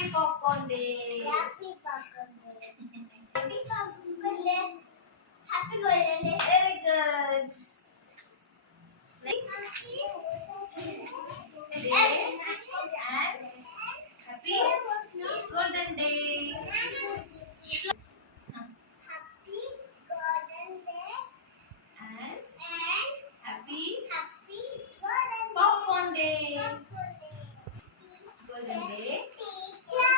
Happy Popcorn Day. Happy Popcorn Day. Happy Popcorn Day. Happy Golden Day. Very good. Day and Happy Golden Day. Happy Golden Day And and Happy Golden Popcorn Day. Golden Golden Day. Teacher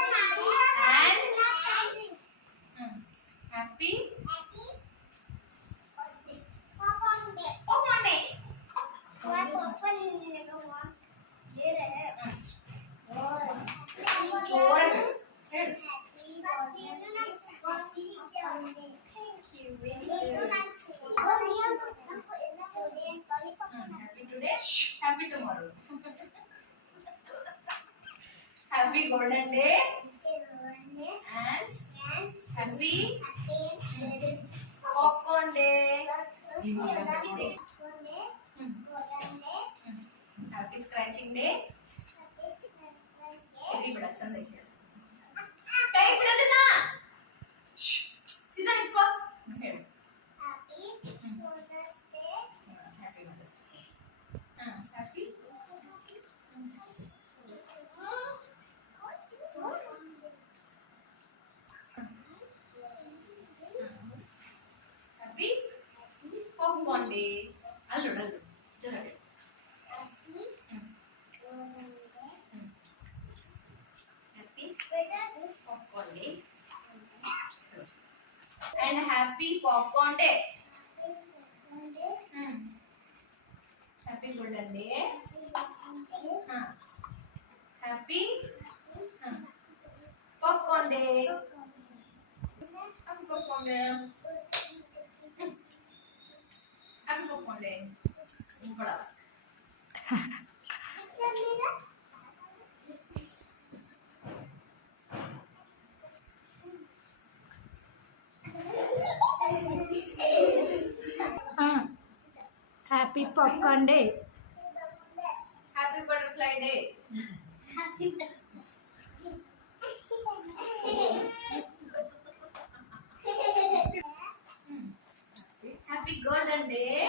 And Happy Popcorn Day. Popcorn Day. What Popcorn Day? ಜೋರಾಗಿ ಹೇಳು. Thank you. Happy today. Happy tomorrow. Happy Golden Day and Happy Popcorn Day. Happy Scratching Day. ಎಲ್ಲಿ ಬಿಡ ಚಂದ ಹೇಳು. ಕೈ ಬಿಡೋದಿಲ್ಲ. ಸೀದಾ ನಿಂತ್ಕೋ ಹೇಳು. Happy mother's day. Happy happy popcorn day. ಅಲ್ಲೋಡು ಅಲ್ಲೋಡು ಜೋರಾಗಿ. Happy Popcorn Day and Happy Popcorn Day. Happy Golden Day. Happy Popcorn Day. Happy Popcorn Day. Happy Popcorn Day. Inkoda. Happy Popcorn Day. Happy Butterfly Day. Happy Golden Day.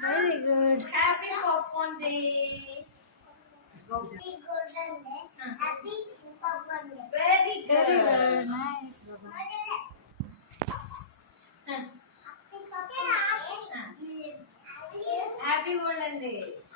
Very good. Happy Popcorn Day. Happy Golden Day. Happy Popcorn Day. Very good. Very good. Nice. Baba. Happy Golden Day.